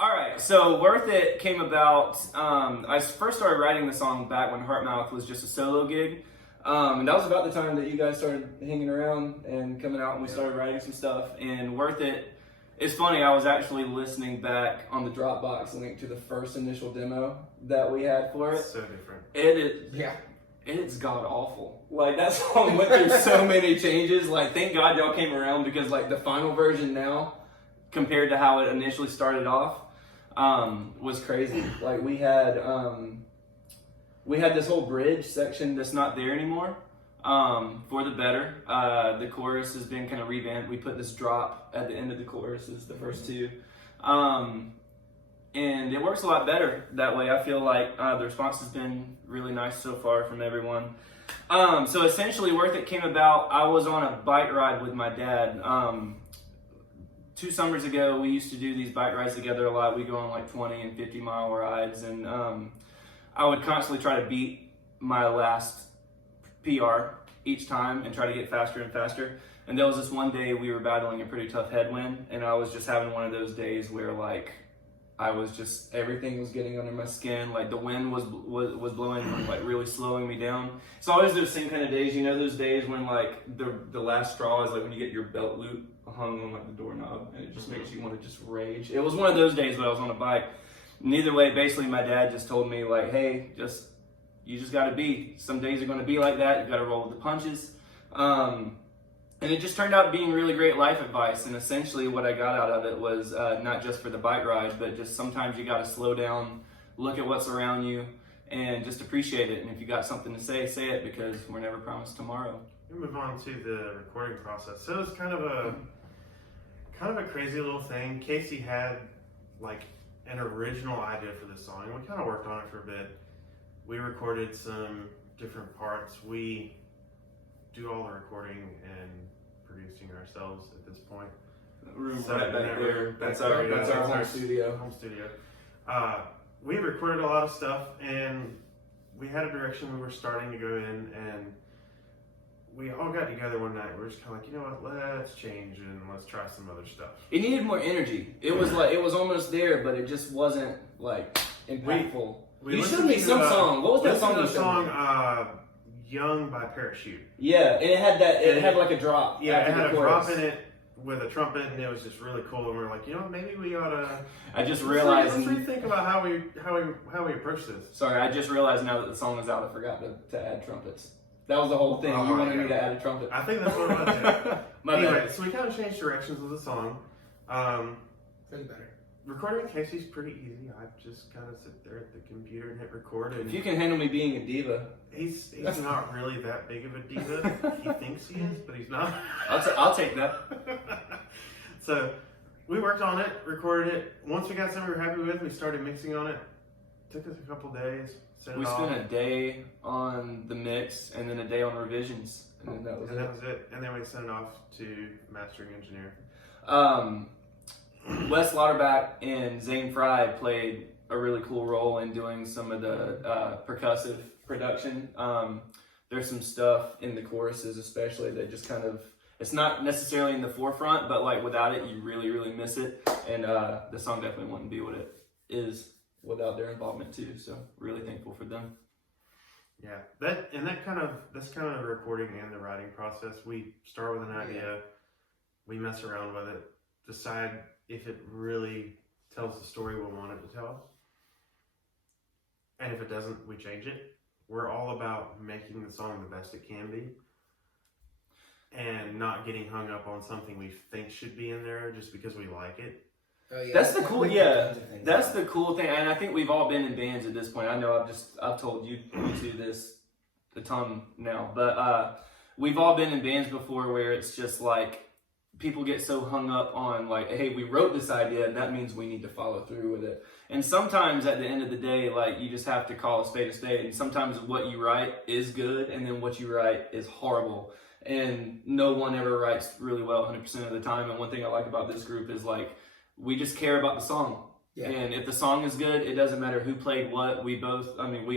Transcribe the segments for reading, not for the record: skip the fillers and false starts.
All right, so Worth It came about, I first started writing the song back when Heartmouth was just a solo gig. And that was about the time that you guys started hanging around and coming out and we started writing some stuff. And Worth It, it's funny, I was actually listening back on the Dropbox link to the first initial demo that we had for it. So different. It's god awful. Like, that song went through so many changes. Like, thank God y'all came around because like the final version now, compared to how it initially started off, was crazy. Like we had this whole bridge section that's not there anymore, for the better. The chorus has been kind of revamped. We put this drop at the end of the choruses, the first two, and it works a lot better that way. I feel like the response has been really nice so far from everyone. So essentially, Worth It came about. I was on a bike ride with my dad. 2 summers ago, we used to do these bike rides together a lot. We go on like 20 and 50 mile rides, and I would constantly try to beat my last PR each time and try to get faster and faster. And there was this one day we were battling a pretty tough headwind, and I was just having one of those days where like I was just, everything was getting under my skin. Like the wind was blowing and like really slowing me down. It's always those same kind of days, you know, those days when like the last straw is like when you get your belt loop hung on like the doorknob and it just makes you want to just rage. It was one of those days when I was on a bike. Neither way, basically my dad just told me like, hey, you just gotta be. Some days are gonna be like that. You gotta roll with the punches. And it just turned out being really great life advice. And essentially what I got out of it was not just for the bike rides, but just sometimes you gotta slow down, look at what's around you, and just appreciate it. And if you got something to say it, because we're never promised tomorrow. We move on to the recording process. So it's kind of a crazy little thing. Casey had like an original idea for this song, and we kind of worked on it for a bit. We recorded some different parts. We do all the recording and producing ourselves at this point. Room right back there. That's our home studio. Home studio. We recorded a lot of stuff, and we had a direction we were starting to go in, and we all got together one night. We were just kind of like, you know what, let's change and let's try some other stuff. It needed more energy. It was like, it was almost there, but it just wasn't like impactful. You showed me some song. What was that song? The song Young by Parachute. Yeah, and it had that, it had like a drop. Yeah, it had a drop in it with a trumpet, and it was just really cool. And we were like, you know what, maybe we ought to. I just realized. Let's rethink about how we approach this. Sorry, I just realized now that the song is out, I forgot to add trumpets. That was the whole thing. You wanted me to add a trumpet. I think that's what I'm about to. Anyway, so we kind of changed directions with the song. Pretty better. Recording with Casey's pretty easy. I just kind of sit there at the computer and hit record. And if you can handle me being a diva. He's not really that big of a diva. He thinks he is, but he's not. I'll take that. So we worked on it, recorded it. Once we got something we were happy with, we started mixing on it. Took us a couple days. We spent a day on the mix and then a day on revisions, and then that was it. And then we sent it off to mastering engineer. Wes Lauterbach and Zane Fry played a really cool role in doing some of the percussive production. There's some stuff in the choruses especially that just kind of, it's not necessarily in the forefront, but like without it, you really, really miss it. And the song definitely wouldn't be what it is without their involvement too. So really thankful for them. Yeah, that's kind of the recording and the writing process. We start with an idea, we mess around with it, decide if it really tells the story we want it to tell. And if it doesn't, we change it. We're all about making the song the best it can be and not getting hung up on something we think should be in there just because we like it. Oh, yeah. That's the cool, that's the cool thing. And I think we've all been in bands at this point. I know I've told you two this a ton now, but we've all been in bands before where it's just like, people get so hung up on like, hey, we wrote this idea and that means we need to follow through with it. And sometimes at the end of the day, like you just have to call a spade a spade. And sometimes what you write is good and then what you write is horrible. And no one ever writes really well 100% of the time. And one thing I like about this group is like, we just care about the song. Yeah. And if the song is good, it doesn't matter who played what. We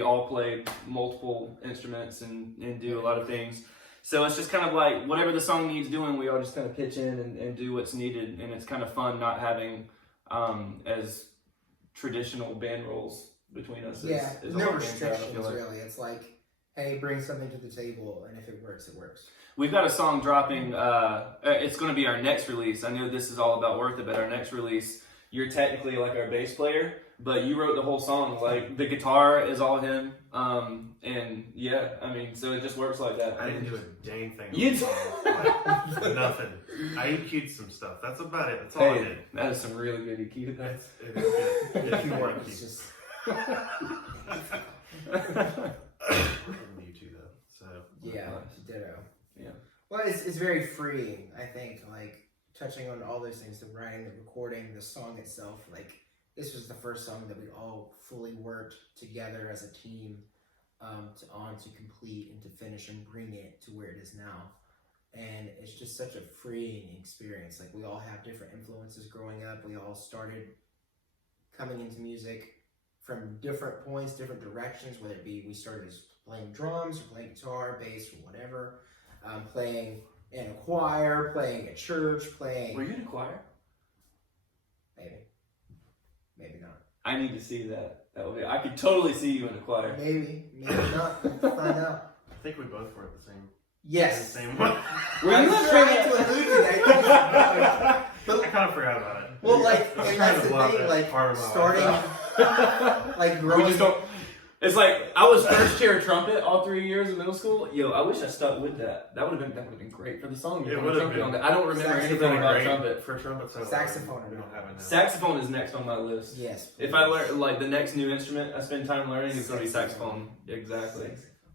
all play multiple instruments and do a lot of things. So it's just kind of like whatever the song needs doing, we all just kind of pitch in and do what's needed. And it's kind of fun not having as traditional band roles between us. Yeah, is no all band style, I feel restrictions like. really. It's like, hey, bring something to the table, and if it works, it works. We've got a song dropping. It's going to be our next release. I know this is all about Worth It, but our next release, you're technically like our bass player, but you wrote the whole song. Like the guitar is all him. And yeah, I mean, so it just works like that. I didn't do a dang thing. You did? Like, nothing. I EQ'd some stuff. That's about it. That's all I did. That is some really good EQ. It is good. Yeah, Keyboard thank is you. just You too, though. So yeah, ditto. Yeah. Well, it's very freeing. I think like touching on all those things, the writing, the recording, the song itself. Like this was the first song that we all fully worked together as a team to complete and to finish and bring it to where it is now. And it's just such a freeing experience. Like we all have different influences growing up. We all started coming into music from different points, different directions, whether it be we started as playing drums or playing guitar, bass, or whatever, playing in a choir, playing at church, playing... Were you in a choir? Maybe not. I need to see that. That would be. I could totally see you in a choir. Maybe not. We'll find out. I think we both were at the same. Yes. The same one. I'm trying to allude to that. I kind of forgot about it. Well, like, I was and trying that's to the block thing, that like, part of my starting, life. like, We growing... just don't. It's like I was first chair trumpet all 3 years in middle school. Yo, I wish I stuck with that. That would have been great for the song. It would have trumpet been. on that. I don't remember anything Saxophone about great trumpet. for trumpet solo. Saxophone. We don't have it now. Saxophone is next on my list. Yes. If I learn like the next new instrument I spend time learning is going to be saxophone. Exactly.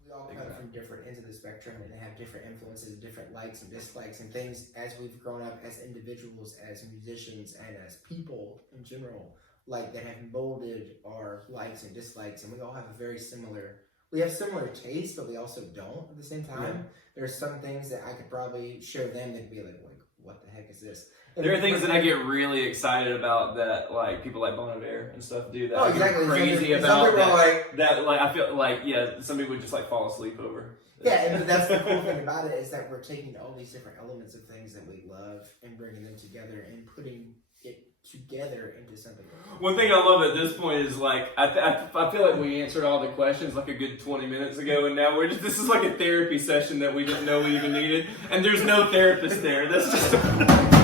We all come from different ends of the spectrum and have different influences, different likes and dislikes and things as we've grown up as individuals, as musicians, and as people in general, like that have molded our likes and dislikes, and we all have a very similar... We have similar tastes, but we also don't at the same time. Yeah. There's some things that I could probably show them that'd be like, what the heck is this? And There are things that I get really excited about that like people like Bon Iver and stuff do that Oh, I get exactly. crazy Some about people that, are like... that like I feel like some people would just like fall asleep over. Yeah, and that's the cool thing about it is that we're taking all these different elements of things that we love and bringing them together and putting it together into something. One thing I love at this point is like I feel like we answered all the questions like a good 20 minutes ago, and now this is like a therapy session that we didn't know we even needed, and there's no therapist there. That's just